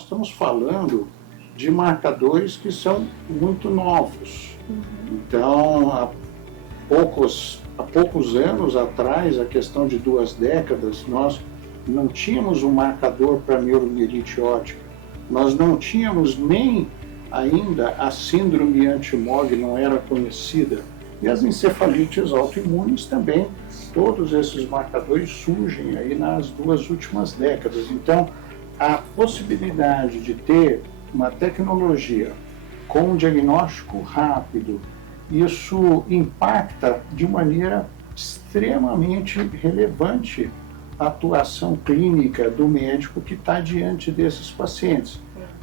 nós estamos falando de marcadores que são muito novos. Então, há poucos anos atrás, a questão de 2 décadas, nós não tínhamos um marcador para neuromielite óptica. Nós não tínhamos nem ainda a síndrome anti-MOG, não era conhecida. E as encefalites autoimunes também, todos esses marcadores surgem aí nas 2 últimas décadas. Então, a possibilidade de ter uma tecnologia com um diagnóstico rápido, isso impacta de maneira extremamente relevante a atuação clínica do médico que está diante desses pacientes.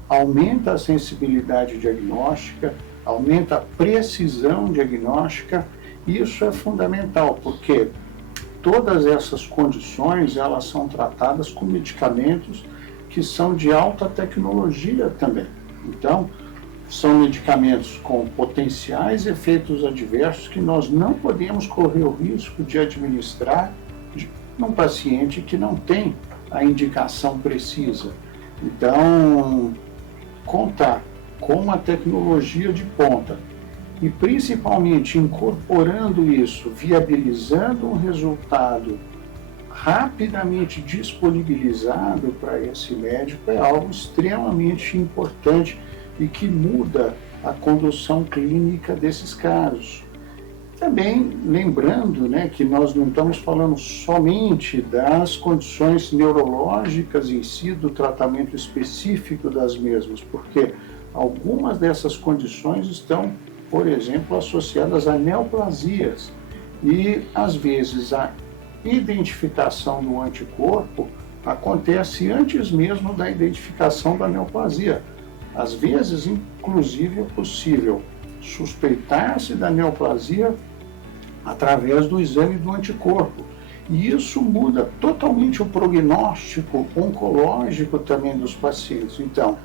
Aumenta a sensibilidade diagnóstica, aumenta a precisão diagnóstica, e isso é fundamental, porque todas essas condições, elas são tratadas com medicamentos que são de alta tecnologia também. Então, são medicamentos com potenciais efeitos adversos que nós não podemos correr o risco de administrar num paciente que não tem a indicação precisa. Então, contar com uma tecnologia de ponta e principalmente incorporando isso, viabilizando um resultado rapidamente disponibilizado para esse médico é algo extremamente importante e que muda a condução clínica desses casos. Também lembrando, né, que nós não estamos falando somente das condições neurológicas em si, do tratamento específico das mesmas, porque algumas dessas condições estão, por exemplo, associadas a neoplasias e, às vezes, a identificação do anticorpo acontece antes mesmo da identificação da neoplasia. Às vezes, inclusive, é possível suspeitar-se da neoplasia através do exame do anticorpo. E isso muda totalmente o prognóstico oncológico também dos pacientes. Então,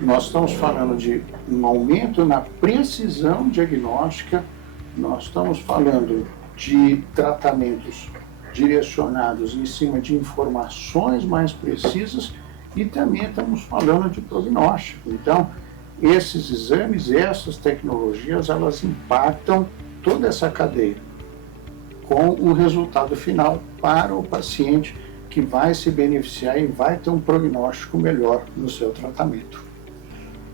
nós estamos falando de um aumento na precisão diagnóstica, nós estamos falando de tratamentos direcionados em cima de informações mais precisas e também estamos falando de prognóstico. Então, esses exames, essas tecnologias, elas impactam toda essa cadeia com o resultado final para o paciente que vai se beneficiar e vai ter um prognóstico melhor no seu tratamento.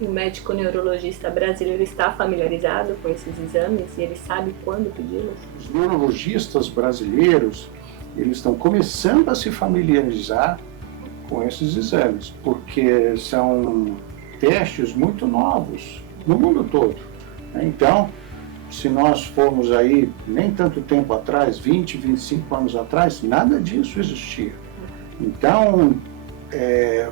O médico neurologista brasileiro está familiarizado com esses exames e ele sabe quando pedi-los? Os neurologistas brasileiros, eles estão começando a se familiarizar com esses exames, porque são testes muito novos no mundo todo. Então, se nós formos aí nem tanto tempo atrás, 20, 25 anos atrás, nada disso existia. Então, é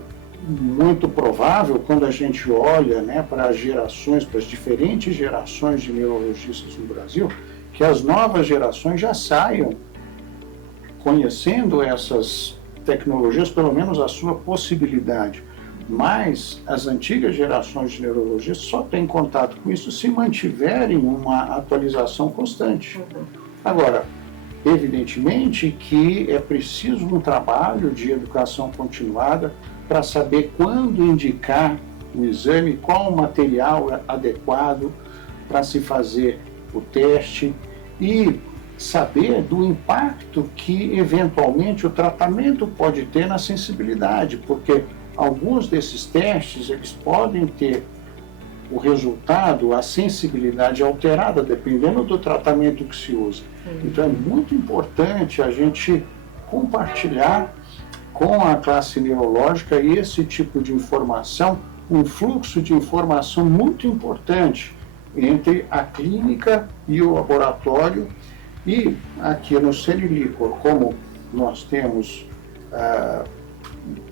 muito provável, quando a gente olha, né, para as gerações, para as diferentes gerações de neurologistas no Brasil, que as novas gerações já saiam conhecendo essas tecnologias, pelo menos a sua possibilidade. Mas as antigas gerações de neurologistas só têm contato com isso se mantiverem uma atualização constante. Agora, evidentemente que é preciso um trabalho de educação continuada para saber quando indicar o exame, qual o material adequado para se fazer o teste e saber do impacto que eventualmente o tratamento pode ter na sensibilidade, porque alguns desses testes, eles podem ter o resultado, a sensibilidade alterada, dependendo do tratamento que se usa. Então é muito importante a gente compartilhar com a classe neurológica esse tipo de informação, um fluxo de informação muito importante entre a clínica e o laboratório. E aqui no Celilicor, como nós temos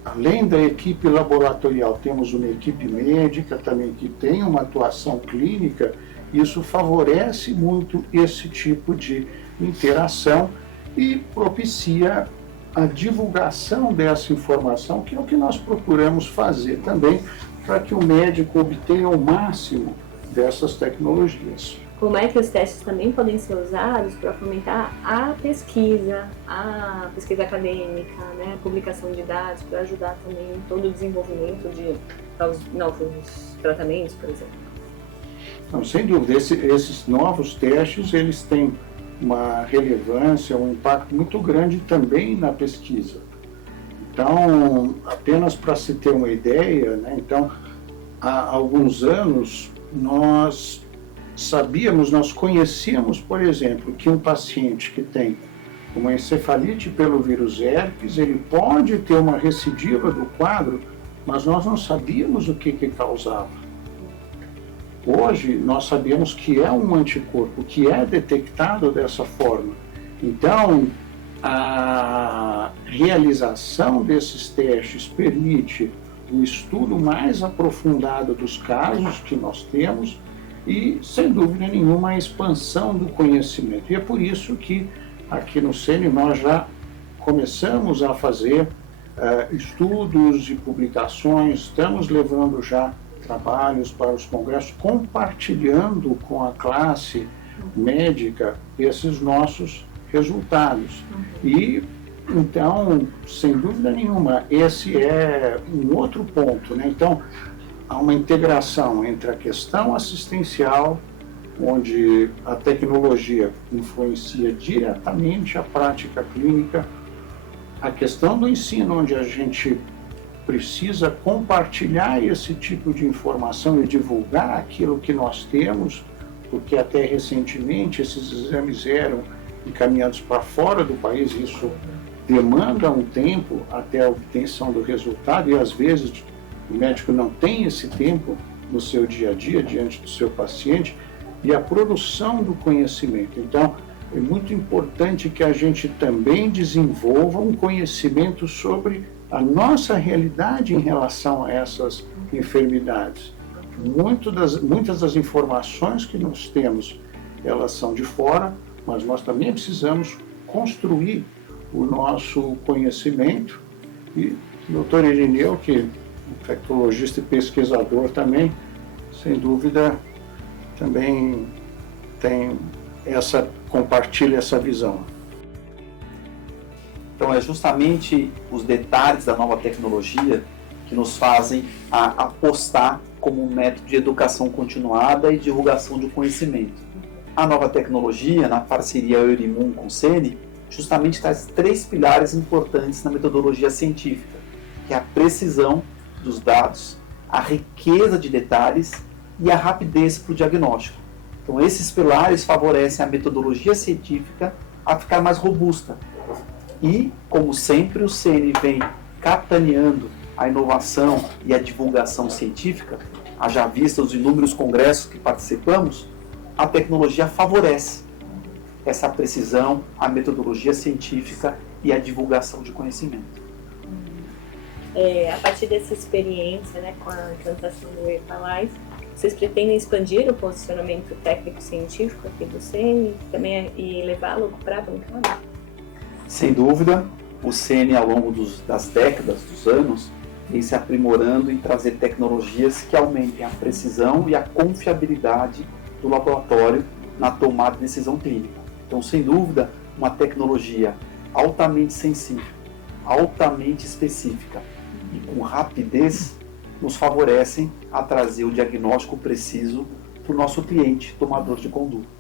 além da equipe laboratorial, temos uma equipe médica também que tem uma atuação clínica, isso favorece muito esse tipo de interação e propicia a divulgação dessa informação, que é o que nós procuramos fazer também, para que o médico obtenha o máximo dessas tecnologias. como é que os testes também podem ser usados para fomentar a pesquisa acadêmica, né, a publicação de dados, para ajudar também em todo o desenvolvimento de novos tratamentos, por exemplo. Não, sem dúvida, esses novos testes, eles têm uma relevância, um impacto muito grande também na pesquisa. Então, apenas para se ter uma ideia, né, então, há alguns anos nós conhecíamos, por exemplo, que um paciente que tem uma encefalite pelo vírus herpes, ele pode ter uma recidiva do quadro, mas nós não sabíamos o que causava. Hoje, nós sabemos que é um anticorpo, que é detectado dessa forma. Então, a realização desses testes permite o estudo mais aprofundado dos casos que nós temos e, sem dúvida nenhuma, a expansão do conhecimento. E é por isso que aqui no CENI nós já começamos a fazer estudos e publicações, estamos levando já trabalhos para os congressos, compartilhando com a classe médica esses nossos resultados. E, então, sem dúvida nenhuma, esse é um outro ponto, né? Então, há uma integração entre a questão assistencial, onde a tecnologia influencia diretamente a prática clínica, a questão do ensino, onde a gente precisa compartilhar esse tipo de informação e divulgar aquilo que nós temos, porque até recentemente esses exames eram encaminhados para fora do país, isso demanda um tempo até a obtenção do resultado e às vezes o médico não tem esse tempo no seu dia a dia diante do seu paciente e a produção do conhecimento. Então, é muito importante que a gente também desenvolva um conhecimento sobre a realidade em relação a essas enfermidades. Muitas das informações que nós temos, elas são de fora, mas nós também precisamos construir o nosso conhecimento. E o Dr. Irineu, que é infectologista e pesquisador também, sem dúvida, também compartilha essa visão. Então é justamente os detalhes da nova tecnologia que nos fazem apostar como um método de educação continuada e divulgação de conhecimento. A nova tecnologia, na parceria Eurimum com o CENI, justamente traz 3 pilares importantes na metodologia científica, que é a precisão dos dados, a riqueza de detalhes e a rapidez para o diagnóstico. Então esses pilares favorecem a metodologia científica a ficar mais robusta. E, como sempre, o CENI vem capitaneando a inovação e a divulgação científica, haja vista os inúmeros congressos que participamos, a tecnologia favorece essa precisão, a metodologia científica e a divulgação de conhecimento. A partir dessa experiência, né, com a implantação do Herbalife, vocês pretendem expandir o posicionamento técnico-científico aqui do CENI também e levá-lo para a bancada? Sem dúvida, o CENI, ao longo das décadas, dos anos, vem se aprimorando em trazer tecnologias que aumentem a precisão e a confiabilidade do laboratório na tomada de decisão clínica. Então, sem dúvida, uma tecnologia altamente sensível, altamente específica e com rapidez nos favorecem a trazer o diagnóstico preciso para o nosso cliente, tomador de conduta.